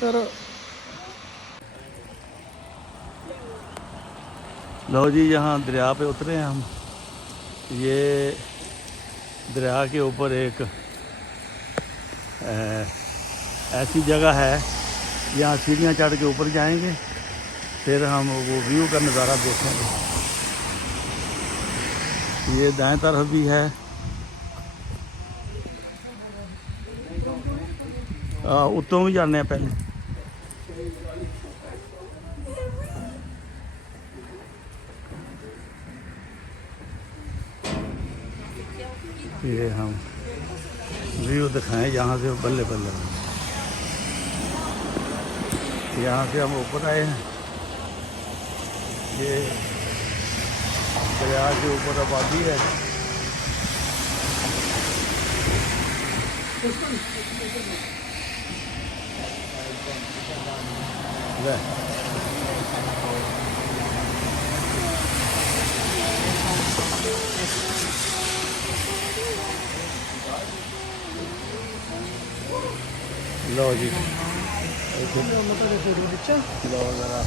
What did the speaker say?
चलो लो जी, यहाँ दरिया पे उतरे हैं हम। ये दरिया के ऊपर एक ऐसी जगह है, यहाँ सीढ़ियाँ चढ़ के ऊपर जाएंगे, फिर हम वो व्यू का नज़ारा देखेंगे। ये दाएं तरफ भी है, उत्तों भी जाने पहले। ये हम व्यू दिखाएं यहाँ से, बल्ले बल्ले। यहाँ से हम ऊपर आए हैं। ये दरिया के ऊपर आबादी है। लो जी, लो ज़रा।